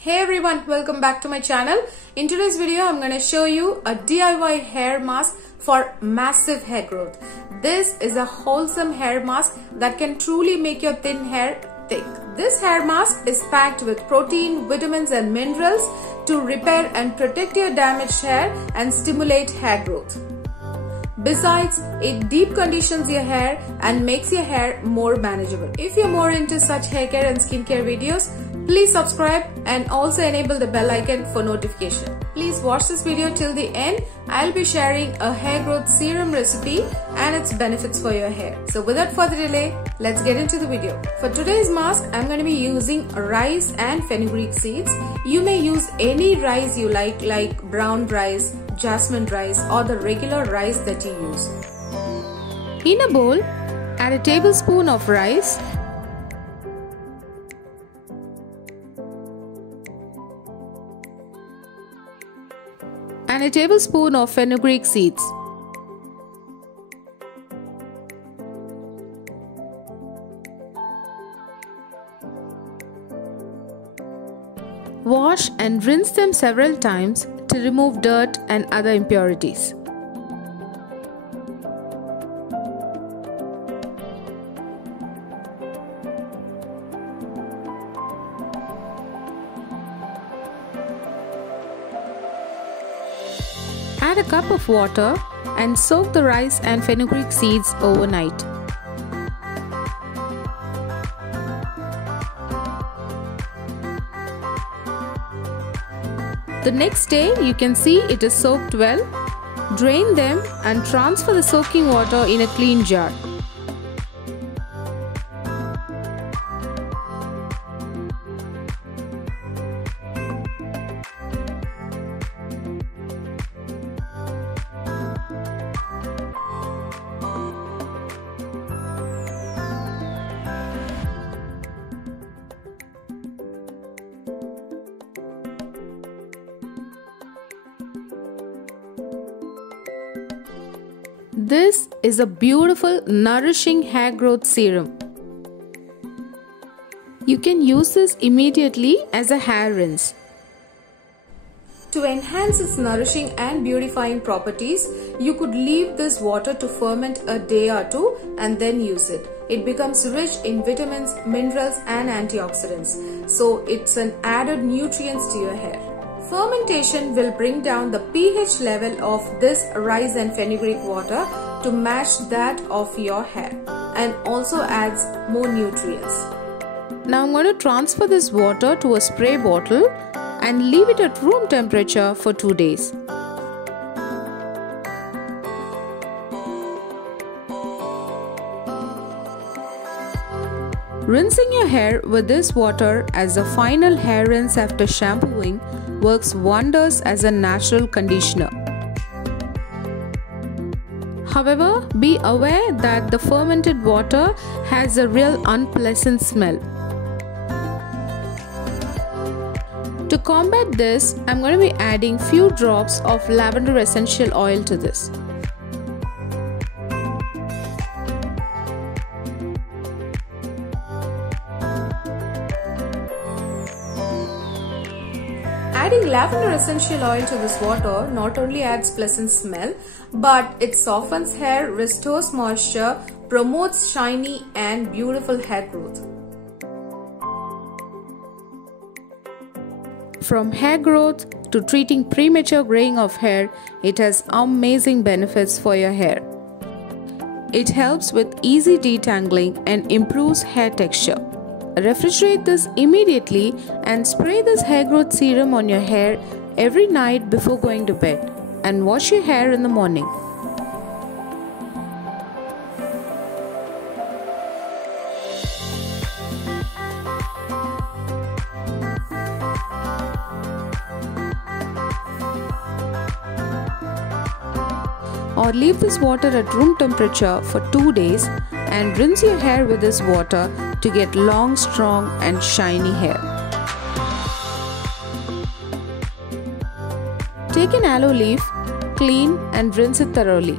Hey everyone, welcome back to my channel. In today's video, I'm going to show you a DIY hair mask for massive hair growth. This is a wholesome hair mask that can truly make your thin hair thick. This hair mask is packed with protein, vitamins and minerals to repair and protect your damaged hair and stimulate hair growth. Besides, it deep conditions your hair and makes your hair more manageable. If you're more into such hair care and skincare videos, please subscribe and also enable the bell icon for notification. Please watch this video till the end. I'll be sharing a hair growth serum recipe and its benefits for your hair. So without further delay, let's get into the video. For today's mask, I'm going to be using rice and fenugreek seeds. You may use any rice you like brown rice, jasmine rice or the regular rice that you use. In a bowl, add a tablespoon of rice, and a tablespoon of fenugreek seeds. Wash and rinse them several times to remove dirt and other impurities. Add a cup of water and soak the rice and fenugreek seeds overnight. The next day, you can see it is soaked well. Drain them and transfer the soaking water in a clean jar. This is a beautiful, nourishing hair growth serum. You can use this immediately as a hair rinse. To enhance its nourishing and beautifying properties, you could leave this water to ferment a day or two and then use it. It becomes rich in vitamins, minerals and antioxidants. So it's an added nutrients to your hair. Fermentation will bring down the pH level of this rice and fenugreek water to match that of your hair and also adds more nutrients. Now I'm going to transfer this water to a spray bottle and leave it at room temperature for 2 days. Rinsing your hair with this water as a final hair rinse after shampooing works wonders as a natural conditioner. However, be aware that the fermented water has a real unpleasant smell. To combat this, I'm going to be adding few drops of lavender essential oil to this. Adding lavender essential oil to this water not only adds pleasant smell, but it softens hair, restores moisture, promotes shiny and beautiful hair growth. From hair growth to treating premature graying of hair, it has amazing benefits for your hair. It helps with easy detangling and improves hair texture. Refrigerate this immediately and spray this hair growth serum on your hair every night before going to bed and wash your hair in the morning. Or leave this water at room temperature for 2 days and rinse your hair with this water to get long, strong and shiny hair. Take an aloe leaf, clean and rinse it thoroughly.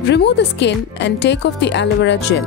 Remove the skin and take off the aloe vera gel.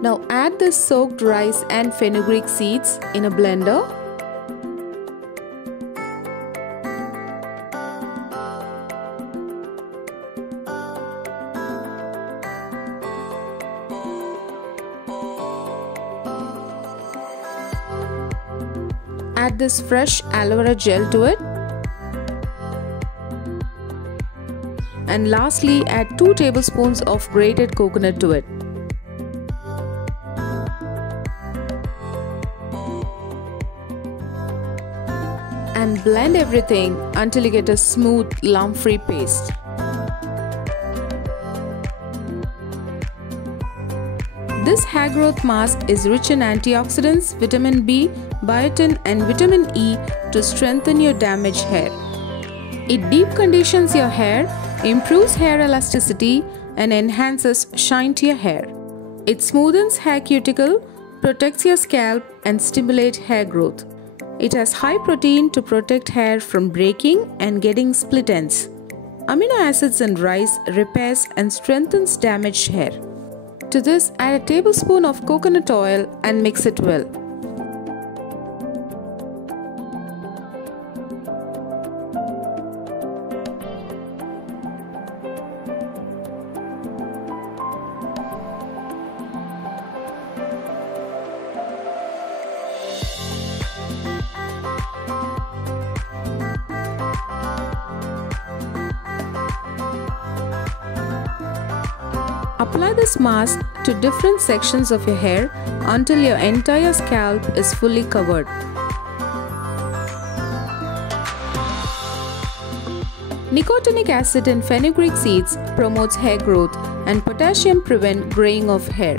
Now add the soaked rice and fenugreek seeds in a blender. Add this fresh aloe vera gel to it. And lastly, add 2 tablespoons of grated coconut to it. And blend everything until you get a smooth, lump-free paste. This hair growth mask is rich in antioxidants, vitamin B, biotin and vitamin E to strengthen your damaged hair. It deep conditions your hair, improves hair elasticity and enhances shine to your hair. It smoothens hair cuticle, protects your scalp and stimulates hair growth. It has high protein to protect hair from breaking and getting split ends. Amino acids in rice repairs and strengthens damaged hair. To this, add a tablespoon of coconut oil and mix it well. Apply this mask to different sections of your hair until your entire scalp is fully covered. Nicotinic acid in fenugreek seeds promotes hair growth and potassium prevents graying of hair.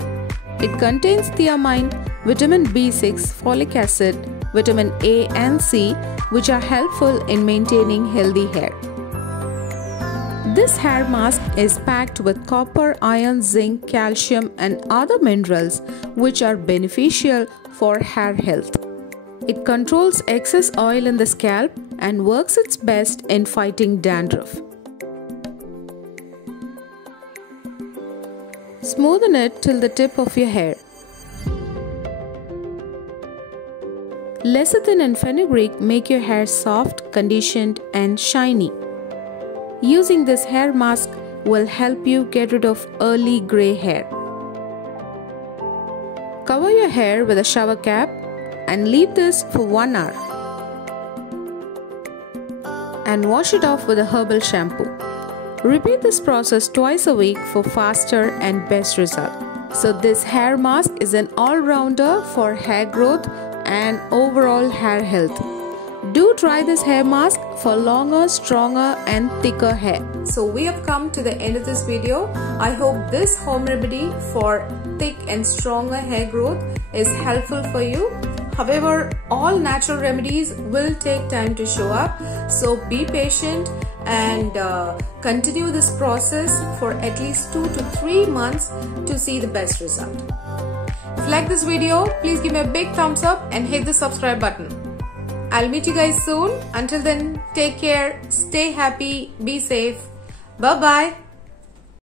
It contains thiamine, vitamin B6, folic acid, vitamin A and C, which are helpful in maintaining healthy hair. This hair mask is packed with copper, iron, zinc, calcium and other minerals which are beneficial for hair health. It controls excess oil in the scalp and works its best in fighting dandruff. Smoothen it till the tip of your hair. Lecithin and fenugreek make your hair soft, conditioned and shiny. Using this hair mask will help you get rid of early grey hair. Cover your hair with a shower cap and leave this for 1 hour. And wash it off with a herbal shampoo. Repeat this process twice a week for faster and best result. So this hair mask is an all-rounder for hair growth and overall hair health. Do try this hair mask for longer, stronger and thicker hair. So we have come to the end of this video. I hope this home remedy for thick and stronger hair growth is helpful for you. However, all natural remedies will take time to show up. So be patient and continue this process for at least 2 to 3 months to see the best result. If you like this video, please give me a big thumbs up and hit the subscribe button. I'll meet you guys soon. Until then, take care, stay happy, be safe. Bye-bye.